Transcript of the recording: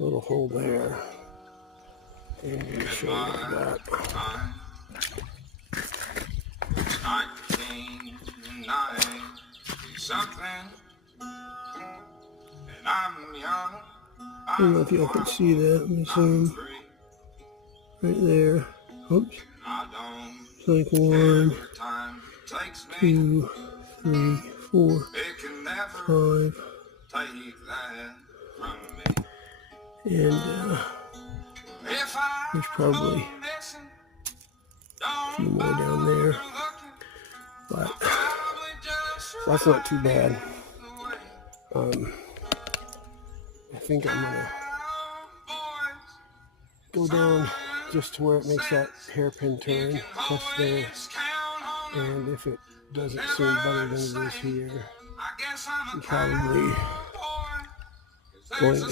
little hole there. And I'm going to show you what I got. I don't know if y'all can see that. Let me zoom. Right there. Oops. It's like 1, 2, 3, 4, 5. And there's probably a few more down there. But that's not too bad. I think I'm going to go down just to where it makes that hairpin turn just there. And if it doesn't seem better than it is here, I'm probably going to